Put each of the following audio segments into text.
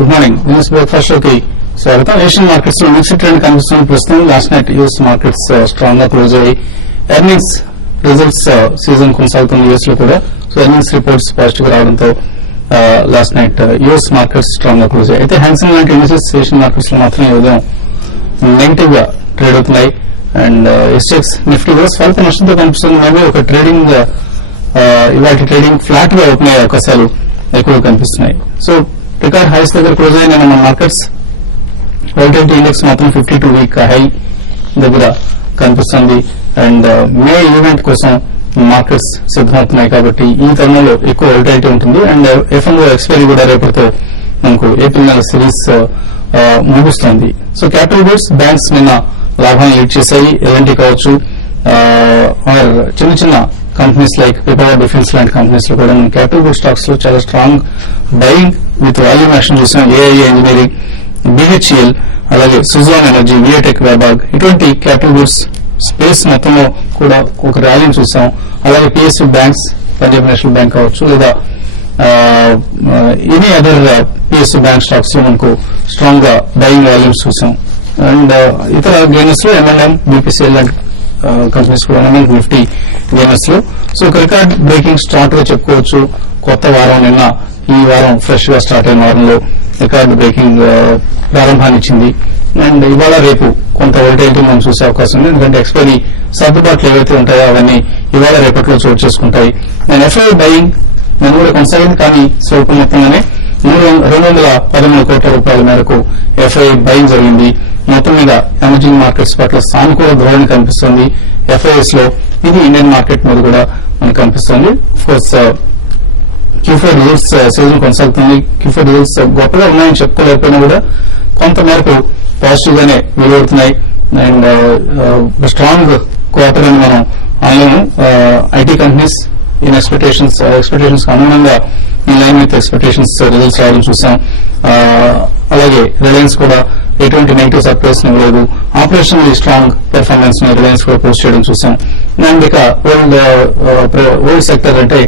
Good morning news breakfast షోకి స్వాగతం. Asian markets లో మిక్స్డ్ ట్రెండ్ కనిపిస్తుంది. ప్రస్తుతం last night US markets strong గా క్లోజ్ అయ్యి ఎర్నింగ్స్ రిజల్ట్స్ సీజన్ కొనసాగుతుంది యూఎస్ లో కూడా. సో ఎర్నింగ్స్ రిపోర్ట్స్ పాజిటివ్ గా రావడంతో last night US markets strong గా క్లోజ్ అయ్యాయి. అయితే హ్యాంగ్సెంగ్ లాంటి ఇండిసెస్ ఏషియన్ మార్కెట్స్ లో మాత్రం ఈ ఉదయం నెగిటివ్ గా ట్రేడ్ అవుతున్నాయి. అండ్ ఎస్టెక్స్ నిఫ్టీ కూడా స్వల్ప నష్టంతో కనిపిస్తుంది. మేబీ ఒక ట్రేడింగ్ ఇవాటి ట్రేడింగ్ ఫ్లాట్ గా ఓపెన్ అయ్యే అవకాశాలు ఎక్కువగా కనిపిస్తున్నాయి. సో రికార్డ్ హైస్ దగ్గర క్లోజ్ అయిన మన మార్కెట్స్ వోల్టాలిటీ ఇండెక్స్ మాత్రం 52 వీక్ హై దగ్గర కనిపిస్తుంది. అండ్ మే ఈవెంట్ కోసం మార్కెట్స్ సిద్దమవుతున్నాయి కాబట్టి ఈ తరుణంలో ఎక్కువ వోల్టాలిటీ ఉంటుంది. అండ్ ఎఫ్ఎంఓ ఎక్స్పైరీ కూడా రేపటితో మనకు ఏప్రిల్ నెల సిరీస్ ముగుస్తుంది. సో క్యాపిటల్ గూడ్స్ బ్యాంక్స్ నిన్న లాభాన్ని లీడ్ చేశాయి. ఎల్ఎన్టీ కావచ్చు, చిన్న చిన్న కంపెనీస్ లైక్ పిపవర్ డిఫెన్స్ లాంటి కంపెనీస్ లో కూడా మనం క్యాపిటల్ గూడ్స్ స్టాక్స్ లో చాలా strong buying with volume action చూసాం. ఏఐ ఇంజనీరింగ్, బిహెచ్ఈఎల్, అలాగే సుజాన్ ఎనర్జీ, వియటెక్, వెబాగ్ ఇటువంటి క్యాపిటల్ గూడ్స్ స్పేస్ మొత్తంలో కూడా ఒక ర్యాలీని చూసాం. అలాగే PSU banks, Punjab national bank కావచ్చు లేదా any other PSU bank stocks లో మనకు స్ట్రాంగ్ గా బయింగ్ వాల్యూమ్స్ చూసాం. అండ్ ఇతర గెయినర్స్ లో ఎంఎన్ఎం, బీపీసీఎల్ లాంటి కంపెనీస్ కూడా ఉన్నాయి నిఫ్టీ గెయినర్స్ లో. సో ఒక రికార్డ్ బ్రేకింగ్ స్టార్ట్ గా చెప్పుకోవచ్చు. కొత్త వారం నిన్న, ఈ వారం ఫ్రెష్ గా స్టార్ట్ అయిన వారంలో రికార్డ్ బ్రేకింగ్ ప్రారంభాన్ని ఇచ్చింది. అండ్ ఇవాళ రేపు కొంత వోల్టాలిటీ మనం చూసే అవకాశం ఉంది. ఎందుకంటే ఎక్స్పైరీ సర్దుబాట్లు ఏవైతే ఉంటాయో అవన్నీ ఇవాళ రేపట్లో చోటు చేసుకుంటాయి. నేను ఎఫ్ఐఐ బయింగ్ నేను కూడా కొనసాగింది, కానీ స్వల్ప మొత్తంగానే 213 కోట్ల రూపాయల మేరకు ఎఫ్ఐఐ బయింగ్ జరిగింది. మొత్తం మీద ఎమర్జింగ్ మార్కెట్స్ పట్ల సానుకూల ధోరణి కనిపిస్తుంది ఎఫ్ఐఎస్ లో. ఇది ఇండియన్ మార్కెట్ మీద కూడా మనకు కనిపిస్తుంది. కోర్స్ Q4 రిజల్ట్స్ సీజన్ కొనసాగుతుంది. Q4 రిజల్ట్స్ గొప్పగా ఉన్నాయని చెప్పుకోలేకపోయినా కూడా కొంత మేరకు పాజిటివ్ గానే వెలువడుతున్నాయి. అండ్ స్ట్రాంగ్ క్వార్టర్ అని మనం అనలేము. ఐటీ కంపెనీస్ ఇన్ ఎక్స్పెక్టేషన్స్ అనుగుణంగా in line with expectations results రావడం చూసాం. అలాగే రిలయన్స్ కూడా ఎటువంటి నెగిటివ్ సర్ప్రైజ్ ఇవ్వలేదు. ఆపరేషనల్ స్ట్రాంగ్ పెర్ఫార్మెన్స్ ని రిలయన్స్ కూడా పోస్ట్ చేయడం చూసాం. అండ్ ఇక ఓల్డ్ సెక్టర్ అంటే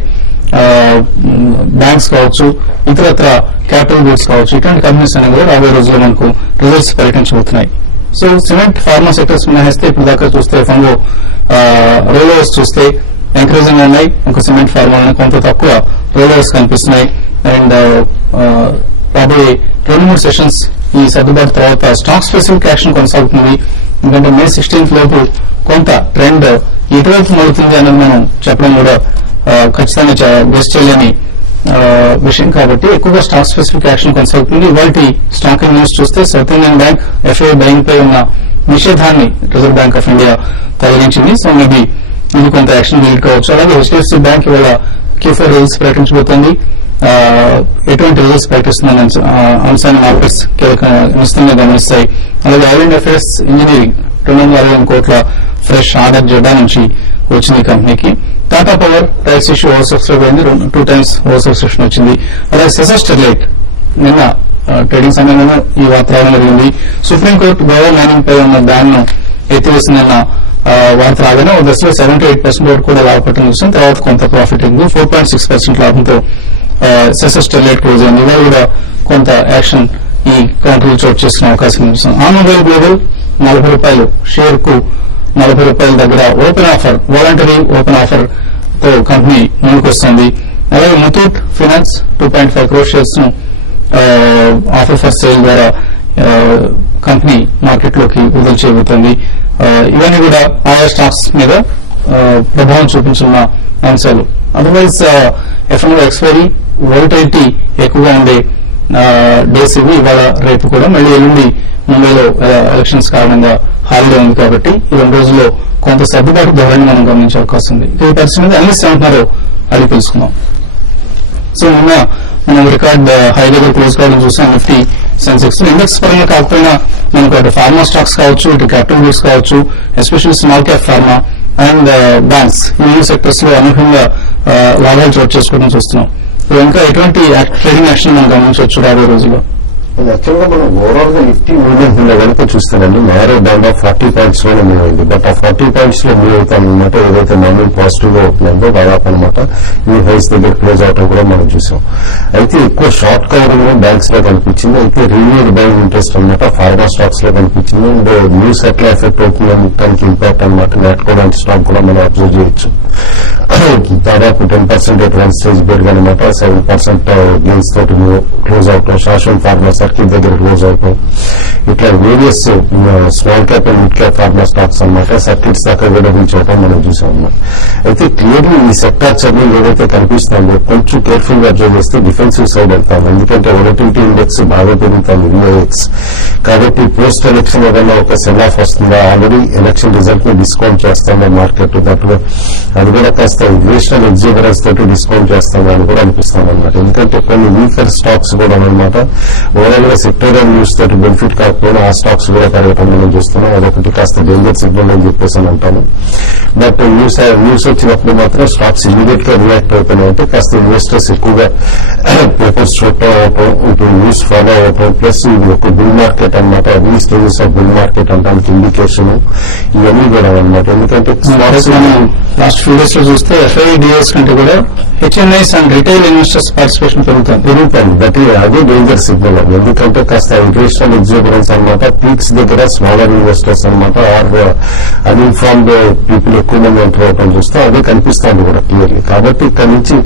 బ్యాంక్స్ కావచ్చు, ఇతరత్ర క్యాపిటల్ గూడ్స్ కావచ్చు, ఇటువంటి కంపెనీస్ అనేవి కూడా రాబోయే రోజుల్లో మనకు రిజల్ట్స్ ప్రకటించబోతున్నాయి. సో సిమెంట్, ఫార్మా సెక్టర్స్ మినహాయిస్తే ఇప్పుడు దాకా చూస్తే ఫంగో రోలోవర్స్ చూస్తే ఎంకరేజింగ్ గా ఉన్నాయి. ఒక సిమెంట్, ఫార్మాలను కొంత తక్కువ రోలోవర్స్ కనిపిస్తున్నాయి. అండ్ రాబోయే 2-3 సెషన్స్ ఈ సర్దుబాటు తర్వాత స్టాక్ స్పెసిఫిక్ యాక్షన్ కొనసాగుతుంది. ఎందుకంటే May 16th లోపు కొంత ట్రెండ్ ఎటువైపు మారుతుంది అన్నది మనం చెప్పడం కూడా ఖచ్చితంగా బెస్ట్ చేయలేని విషయం కాబట్టి ఎక్కువగా స్టాక్ స్పెసిఫిక్ యాక్షన్ కొనసాగుతుంది. ఇవాళ స్టాక్ న్యూస్ చూస్తే South Indian bank FII buying పై ఉన్న నిషేధాన్ని రిజర్వ్ బ్యాంక్ ఆఫ్ ఇండియా తొలగించింది. సో మేబీ ఇది కొంత యాక్షన్ లీడ్ కావచ్చు. అలాగే హెచ్డిఎఫ్సి బ్యాంక్ ఇవాళ Q4 రిజల్ట్స్ ప్రకటించబోతోంది. ఎటువంటి రిజల్ట్స్ ప్రకటిస్తుందన్న అంశాన్ని మార్కెట్స్ నిశ్చితంగా గమనిస్తాయి. అలాగే ఐలాండ్ అఫేర్స్ ఇంజనీరింగ్ 260 కోట్ల ఫ్రెష్ ఆర్డర్ జెడా నుంచి వచ్చింది కంపెనీకి. Tata power rights issue over subscribe అయింది, 2 times ఓవర్ సబ్స్క్రిప్షన్ వచ్చింది. అలాగే సెసర్ స్టెర్లైట్ నిన్న ట్రేడింగ్ సమయంలో ఈ వార్త రావడం జరిగింది. సుప్రీంకోర్టు గోవా మైనింగ్ పై ఉన్న బ్యాన్ ను ఎత్తివేసిందన్న వార్త రాగానే ఒక దశలో 7-8% వరకు కూడా లాభపట్టడం చూసాం. తర్వాత కొంత ప్రాఫిట్ అయింది. 4.6% లాభంతో సెసర్ స్టెర్లైట్ క్లోజ్ అయింది. ఇవాళ కూడా కొంత యాక్షన్ ఈ కౌంటర్లు చోటు చేసుకునే అవకాశం చూసాం. ఆమోబైల్ గ్లోబల్ ₹40 షేర్ కు ₹40 దగ్గర open offer, voluntary open offer తో కంపెనీ ముందుకొస్తుంది. అలాగే ముతూట్ ఫైనాన్స్ 2.5 crore షేర్స్ ను ఆఫర్ ఫర్ సేల్ ద్వారా కంపెనీ మార్కెట్ లోకి విడుదల చేయబోతోంది. ఇవన్నీ కూడా ఆయా స్టాక్స్ మీద ప్రభావం చూపించిన అంశాలు. అదర్వైజ్ ఎఫ్ఎంఓ ఎక్స్పైరీ, వోల్టాలిటీ ఎక్కువగా ఉండే డేస్ ఇవి. ఇవాళ రేపు కూడా మళ్ళీ ఎల్లుండి ముంబైలో ఎలక్షన్స్ కారణంగా హాలిడే ఉంది కాబట్టి ఈ 2 రోజుల్లో కొంత సర్దుబాటు ధోరణి మనం గమనించే అవకాశం ఉంది. ఈ పరిస్థితి మీద అనలిస్ట్ ఏమంటున్నారో అది తెలుసుకుందాం. సో నిన్న మనం రికార్డ్ హై దగ్గర క్లోజ్ కావడం చూసాం. నిఫ్టీ, సెన్సెక్స్ ఇండెక్స్ పరంగా కాకపోయినా మనకు అటు ఫార్మా స్టాక్స్ కావచ్చు, ఇటు క్యాపిటల్ గూడ్స్ కావచ్చు, especially small cap pharma and banks ఈ సెక్టర్స్ లో అనూహ్యంగా లాభాలు చోటు చేసుకోవడం చూస్తున్నాం. ఇంకా ఎటువంటి ట్రేడింగ్ యాక్షన్ మనం గమనించవచ్చు రాబోయే రోజుల్లో? యాక్చువల్గా మనం ఓవరాల్ గా నిఫ్టీ మూవ్మెంట్ మీద కనుక చూస్తానండి నేరో డౌన్ ఆఫ్ 40 పాయింట్స్ లోనే మూవ్ అయింది. బట్ ఆ 40 పాయింట్స్ లో మూవ్ అవుతాం అనమాట. ఏదైతే మార్నింగ్ పాజిటివ్ గా ఓపెన్ అయిందో దాదాపు అనమాట ఈ హైస్ దగ్గర క్లోజ్ అవటం కూడా మనం చూసాం. అయితే ఎక్కువ షార్ట్ కవరింగ్ బ్యాంక్స్ లో కనిపించింది. అయితే రీన్యూడ్ బయింగ్ ఇంట్రెస్ట్ అనమాట ఫార్మా స్టాక్స్ లో కనిపించింది. అండ్ న్యూస్ ఎట్లా ఎఫెక్ట్ అవుతుందానికి ఇంపాక్ట్ అనమాట నాట్కోడాంట్ స్టాక్ కూడా మనం అబ్జర్వ్ చేయొచ్చు. దాదాపు 10% రన్ స్టేజ్ పెరిగానమాట. 7% గెయిన్స్ తోటి క్లోజ్ అవటం, శాశ్వత ఫార్మా సర్కిల్ దగ్గర క్లోజ్ అవటం, ఇట్లా various small cap and mid cap pharma stocks అనమాట సర్కిట్స్ దాకా కూడా రీచ్ అవటం మనం చూసాం అన్నమాట. అయితే క్లియర్లీ ఈ సెక్టార్స్ అన్ని ఏదైతే కనిపిస్తుందో కొంచెం కేర్ఫుల్ గా అబ్జర్వ్ చేస్తే డిఫెన్సివ్ సైడ్ వెళ్తాం. ఎందుకంటే వొలటిలిటీ ఇండెక్స్ బాగా పెరుగుతుంది విఐఎక్స్. కాబట్టి పోస్ట్ ఎలక్షన్ ఏదైనా ఒక సెల్ ఆఫ్ వస్తుందా, ఆల్రెడీ ఎలక్షన్ రిజల్ట్ ని డిస్కౌంట్ చేస్తామో మార్కెట్ దట్టుగా అది కూడా కాస్త ఇన్వేషనల్ ఎగ్జిబరెన్స్ తోటి డిస్కౌంట్ చేస్తామో అని కూడా అనిపిస్తాం అనమాట. ఎందుకంటే కొన్ని వీకర్ స్టాక్స్ కూడా అనమాట ఓవరాల్ గా సెక్టోరియల్ న్యూస్ తోటి బెనిఫిట్ కాకపోయినా ఆ స్టాక్స్ కూడా పెరగటం మనం చూస్తున్నాం. అదొకటి కాస్త డేంజర్ సిగ్నల్ అని చెప్పేసి అని అంటాను. బట్ న్యూస్ వచ్చినప్పుడు మాత్రం స్టాక్స్ ఇమీడియట్ గా రియాక్ట్ అవుతున్నాయంటే కాస్త ఇన్వెస్టర్స్ ఎక్కువగా పేపర్స్ చూడటం అవటం, ఇటు న్యూస్ ఫాలో అవటం, ప్లస్ ఇది ఒక బుల్ మార్కెట్ అనమాట. అన్ని స్టేజెస్ ఆఫ్ బుల్ మార్కెట్ అంటానికి ఇండికేషన్ ఇవన్నీ కూడా అనమాట. ఎందుకంటే లాస్ట్ ఫ్యూ డేస్ లో చూస్తే ఎఫ్ఐడిఎస్ కంటే కూడా HNIs and retail investors participation పెరుగుతుంది. బట్ అదే డేంజర్ సిగ్నల్ అండి. ఎందుకంటే కాస్త ఇంటర్నేషనల్ ఎగ్జిబరెన్స్ అనమాట పీక్స్ దగ్గర స్మాలర్ ఇన్వెస్టర్స్ అనమాట ఆర్ అన్ఇన్ఫార్మ్డ్ పీపుల్ ఎక్కువ మంది ఎంటర్ అవటం చూస్తే అదే కనిపిస్తుంది కూడా క్లియర్లీ. కాబట్టి ఇక్కడ నుంచి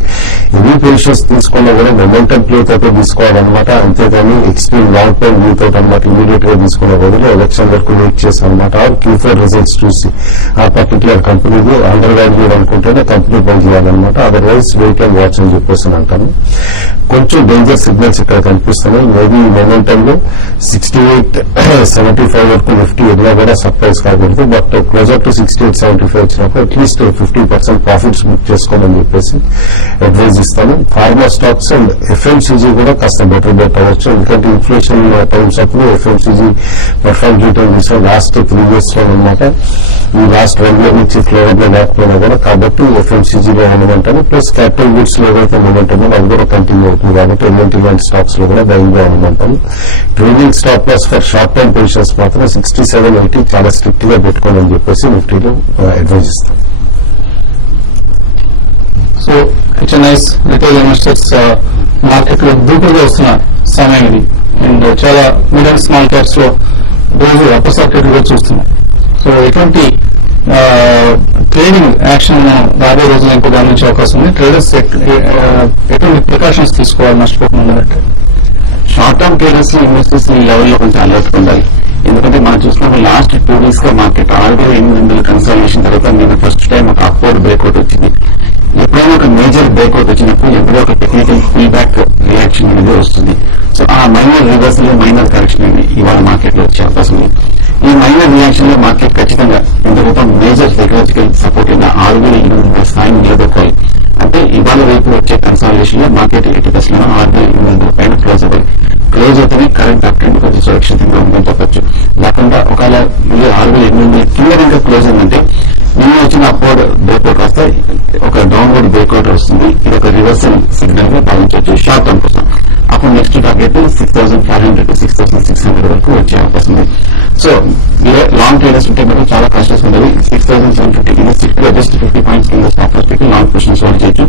ఎన్ని పొజిషన్స్ తీసుకున్నా కూడా మొమెంటం ప్లే తోటి తీసుకోవాలన్నమాట. అంతేగాని ఎక్స్ట్రీమ్ లాంగ్ టర్మ్ వ్యూ తోటి అనమాట ఇమీడియట్ గా తీసుకునే బదులు ఎలక్షన్ వరకు వెయిట్ చేస్తాం అనమాట. ఆర్ Q4 రిజల్ట్స్ చూసి ఆ పర్టికులర్ కంపెనీకి అండర్ వాల్యూ అనుకుంటేనే కంపెనీ బంద్ చేయాలన్నమాట. అదర్వైజ్ వెయిట్ అండ్ వాచ్ అని చెప్పేసి అంటాను. కొంచెం డేంజర్ సిగ్నల్స్ ఇక్కడ కనిపిస్తున్నాయి. మేబీ ఈ మొమెంటం లో 68-75 వరకు నిఫ్టీ ఎదుగా కూడా సర్ప్రైజ్ కాకూడదు. బట్ క్లోజర్ టు 68-75 వచ్చినప్పుడు అట్లీస్ట్ 50% ప్రాఫిట్స్ బుక్ చేసుకోమని చెప్పేసి అడ్వైజ్ ఇస్తాను. ఫార్మా స్టాక్స్ అండ్ ఎఫ్ఎంసీజీ కూడా కాస్త బెటర్ అవ్వచ్చు. ఎందుకంటే ఇన్ఫ్లేషన్ టైమ్స్ అప్పుడు ఎఫ్ఎంసీజీ పర్ఫార్మ్ చేయడం చూసాం లాస్ట్ 3 years లో అనమాట. ఈ లాస్ట్ 1 year నుంచి ఫ్లేవర్ లో లేకపోయినా కూడా కాబట్టి ఎఫ్ఎంసీజీలో ఉండమంటాను. ప్లస్ క్యాపిటల్ గుడ్స్ లో ఏదైతే ఉండమంటామో అది కూడా కంటిన్యూ అవుతుంది. కాబట్టి ఎల్ఎన్టీ స్టాక్స్ లో కూడా బయింగ్ గా ఉండమంటాను. Trading stop loss for short term positions మాత్రం 67-80 చాలా స్ట్రిక్ట్ గా పెట్టుకోండి అని చెప్పేసి నిఫ్టీలో అడ్వైజ్ ఇస్తాం. So HNIs retail investors market లో దూకుడుగా వస్తున్న సమయం ఇది. అండ్ చాలా మిడ్ అండ్ స్మాల్ క్యాప్స్ లో రోజు అప్పర్ సర్క్యూట్ కూడా చూస్తున్నాం. సో ఎటువంటి ట్రేడింగ్ యాక్షన్ రాబోయే రోజుల్లో ఇంకో గమనించే అవకాశం ఉంది. ట్రేడర్స్ ఎటువంటి ప్రికాషన్స్ తీసుకోవాలి నష్టపోకుండా? షార్ట్ టర్మ్ ట్రేడర్స్ ఇన్వెస్టర్స్ ఈ లెవెల్లో కొంచెం అలర్ట్ ఉండాలి. ఎందుకంటే మనం చూసినప్పుడు లాస్ట్ 2 weeks గా మార్కెట్ 6,800 కన్సల్టేషన్ తర్వాత నేను ఫస్ట్ టైం ఒక అప్వర్డ్ బ్రేక్అవుట్ వచ్చింది. ఎప్పుడైనా ఒక మేజర్ బ్రేక్అవుట్ వచ్చినప్పుడు ఎప్పుడో ఒక టెక్నికల్ ఫీడ్బ్యాక్ రియాక్షన్ అనేది వస్తుంది. సో ఆ మైనర్ రివర్సల్ మైనర్ కరెక్షన్ అనేది ఇవాళ మార్కెట్ లో వచ్చే అవకాశం ఉంది. ఈ మైనర్ రియాక్షన్ లో మార్కెట్ ఖచ్చితంగా ఇంతకు మేజర్ సైకలాజికల్ సపోర్ట్ అయిన 6,800 స్థాయిని నిలదొక్కాలి. అంటే ఇవాళ రేపు వచ్చే కన్సల్టేషన్ లో మార్కెట్ 80% 6,800 పైన క్లోజ్ అవ్వాలి. క్లోజ్ అవుతూనే కరెంట్ అప్ ట్రెండ్ కొంచెం సురక్షితంగా ఉందని చెప్పచ్చు. లేకుండా ఒకవేళ 6,800 కింద కనుక క్లోజ్ అయిందంటే నిన్న వచ్చిన అప్వర్డ్ బ్రేక్అవుట్ వస్తే ఒక డౌన్వర్డ్ బ్రేక్అవుట్ వస్తుంది. ఇది ఒక రివర్సల్ సిగ్నల్ గా భావించవచ్చు షార్ట్ టర్మ్ కోసం. అప్పుడు నెక్స్ట్ టార్గెట్ 6,500 to 6,600 వరకు వచ్చే అవకాశం ఉంది. సో లాంగ్ ట్రేడర్స్ ఉంటే మనం చాలా కాన్షియస్ ఉండాలి. 6,750 కింద స్టిక్ జస్ట్ 50 పాయింట్స్ కింద స్టాప్ లాస్ పెట్టి లాంగ్ పొజిషన్స్ హోల్డ్ చేయొచ్చు.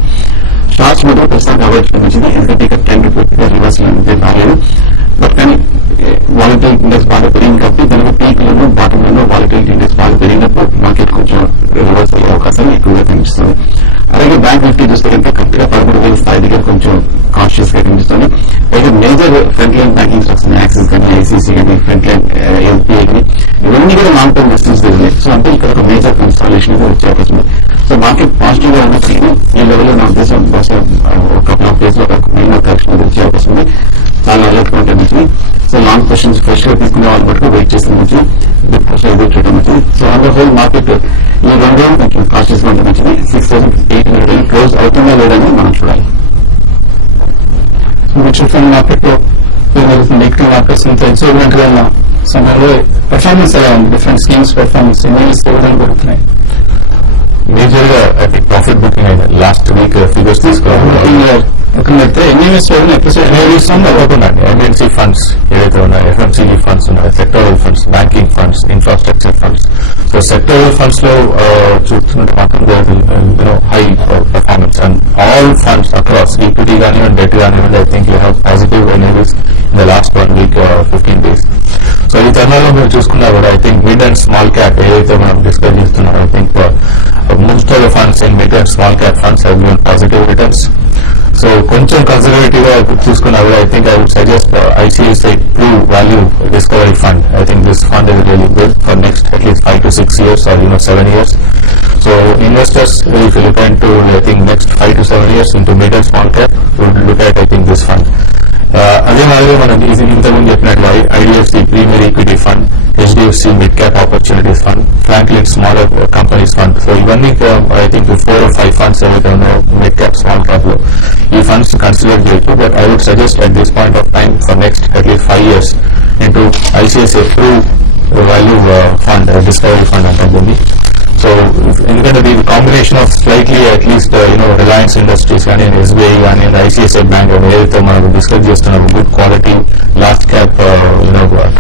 షార్ట్స్ మాత్రం ప్రస్తుతానికి అవాయిడ్ చేయడం మంచిది. ఎందుకంటే ఇక్కడ 10 to 20 రివర్సల్ అనేది రాలేదు. బట్ కానీ వాలటిలిటీ ఇండెక్స్ బాగా పెరిగింది కాబట్టి దానికి పీక్ లోనూ బాటమ్ లోనూ వాలటిలిటీ ఇండెక్స్ బాగా పెరిగినప్పుడు మార్కెట్ కొంచెం రివర్స్ అయ్యే అవకాశాలు ఎక్కువగా కనిపిస్తుంది. అలాగే బ్యాంక్ నిఫ్టీ చూస్తే కనుక కరెక్ట్గా 13,000 స్థాయి దగ్గర కొంచెం కాన్షియస్ గా కనిపిస్తుంది. అయితే major front line banking stocks axis కానీ ఐసీసీ కానీ ఫ్రంట్ లైన్ ఎల్పీఐ కానీ ఇవన్నీ కూడా లాంగ్ టర్మ్ డిస్టెన్స్ జరిగినాయి. సో అంటే ఇక్కడ ఒక మేజర్ కన్సల్టేషన్ వచ్చే అవకాశం ఉంది. సో మార్కెట్ పాజిటివ్ గా ఉన్న ఈ లెవెల్లో నా ఉద్దేశం బహుశా ఒక కపుల్ ఆఫ్ డేస్ లో ఒక మైనర్ కరెక్షన్ వచ్చే అవకాశం ఉంది. చాలా అలర్ట్ గా ఉంటుంది మంచిది. సో లాంగ్ పొజిషన్స్ ఫ్రెష్ గా తీసుకునే వాళ్ళు బట్టి వెయిట్ చేసిన మంచిది. ఎగ్జిట్ చేయడం మంచిది. So on the whole market ఈ 2 రోజులు కొంచెం కాన్షియస్ గా ఉంటుంది మంచిది. 6,800 క్లోజ్ అవుతుందా లేదని మనం చూడాలి. మ్యూచువల్ ఫండ్ మార్కెట్ లో ఈక్విటీ మార్కెట్స్ ఇంత ఎగ్జాబిలెంట్ గా ఉన్న సమయంలో పర్ఫార్మెన్స్ ఎలా ఉంది? డిఫరెంట్ స్కీమ్స్ పర్ఫార్మెన్స్ ఎన్ఎల్స్ ఏ విధంగా పెరుగుతున్నాయి? మేజర్ గా అయితే ప్రాఫిట్ బుకింగ్ అయిన లాస్ట్ వీక్ ఫిగర్స్ తీసుకోవాలి. అయితే ఎన్ఎంఎస్ ఎపిసోడ్ అవుతుందండి. ఎంఎన్సీ ఫండ్స్ ఉన్నాయి, FMCG ఫండ్స్ ఉన్నాయి, sectoral funds, banking funds, infrastructure funds. So sectoral funds లో చూస్తున్నట్టు మాత్రం high performance and all funds across equity కానివ్వండి, డెట్ కానివ్వండి, I think you have positive energies in the last 1 week 15 days. So ఈ తరుణంలో మీరు చూసుకున్నా కూడా I think mid and small cap ఏదైతే మనం డిస్కస్ చేస్తున్నారో I think most of the funds in mid and small cap funds have given positive returns. So కొంచెం conservative గా చూసుకున్నా కూడా I think I would suggest ICICI Pru Value Discovery Fund. I think this fund is really good for next at least 5 to 6 years or 7 years. So investors, if you look into I think next 5 to 7 years into mid and small cap, would look at I think this fund. అదే మాదిరి మనం ఇంతకుముందు చెప్పినట్లు IDFC premier equity fund, HDFC mid cap opportunities fund, Franklin smaller companies fund. So ఇవన్నీ I think 4 or 5 funds ఏవైతే ఉన్నాయో mid cap small cap లో ఈ ఫండ్స్ కన్సిడర్ చేయొచ్చు. But I would suggest at this point of time for next at least 5 years into ICICI Pru Value Fund, Discovery Fund అంటుంది. So ఎందుకంటే దీని combination of slightly at least Reliance industries కానీ, SBI కానీ, ICICI bank ఏదైతే మనం discuss చేస్తున్నామో good quality large cap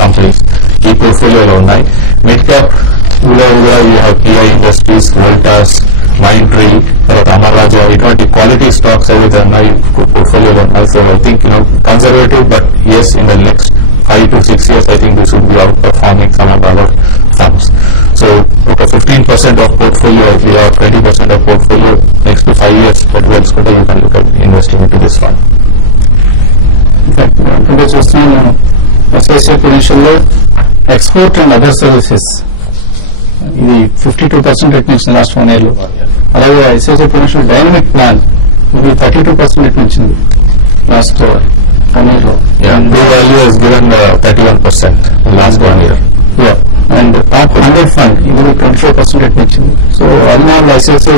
companies ఈ పోర్ట్ఫోలియోలో ఉన్నాయి. మిడ్ క్యాప్ కూడా you have PI industries, Voltas, mind tree, తర్వాత అమర్ రాజా, ఇటువంటి క్వాలిటీ స్టాక్స్ ఏవైతే ఉన్నాయి పోర్ట్ఫోలియోలో ఉన్నాయి. So I think conservative but as in the next 5 to 6 years I think this would be outperforming some of our funds. So ఒక 15% of portfolio or 20% of portfolio next to 5 years that well scope you can look at investing into this fund. అంటే చూస్తున్నాను SICI Prudential లో export and other services ఇది 52% rate నుంచి last 1 year లో. అలాగే ICICI Prudential dynamic plan ఇది 32% rate నుంచి last 1 year లో. Pru Value has given 31% last 1 year. And top 100 fund ఇది 24% రేట్ వచ్చింది. So almost ICICI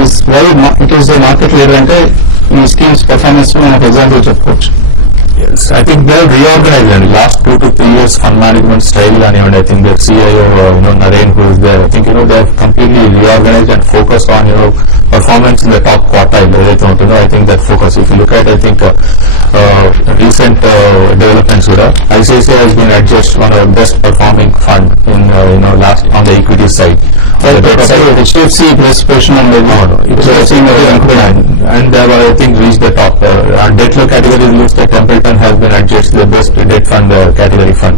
is very it is a market leader అంటే ఈ స్కీమ్స్ పర్ఫార్మెన్స్ మనకు ఎగ్జాంపుల్ చెప్పుకోవచ్చు. Yes, I think they have reorganized and last 2 to 3 years fund management style and I think their CIO Naren who is there, I think they have completely reorganized and focused on performance in the top quartile. I think that focus, if you look at I think recent developments ICICI has been adjusted one of the best performing fund in last on the equity side. HDFC participation on the and they have I think reached the top. Debt category looks like Templeton has been adjusted the best debt fund category fund.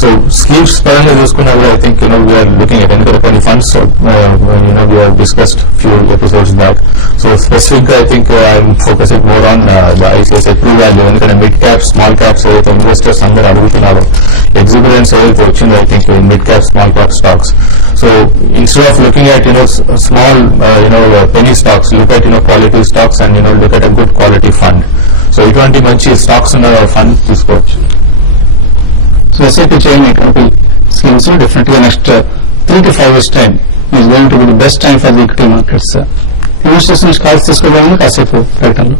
So schemes parallel చూసుకున్నప్పుడు I think we are looking at any funds we have discussed few episodes back. So specifically I think I'm focusing more on the ICICI Pru Value ఎందుకంటే mid cap small caps ఏదైతే investors అందరూ అడుగుతున్నారు ఎగ్జిబిరెన్స్ ఏదైతే వచ్చిందో I think in mid cap small cap stocks. So instead of looking at small penny stocks, look at quality stocks and look at a good quality fund. So ఇటువంటి మంచి stocks ఉన్న fund తీసుకోవచ్చు. So SIP చేయని ఇటువంటి schemes definite గా next 3 to 5 years time is going to be the best time for the equity markets. Investors నుంచి calls తీసుకోవడానికి కాసేపు ప్రకటనలు.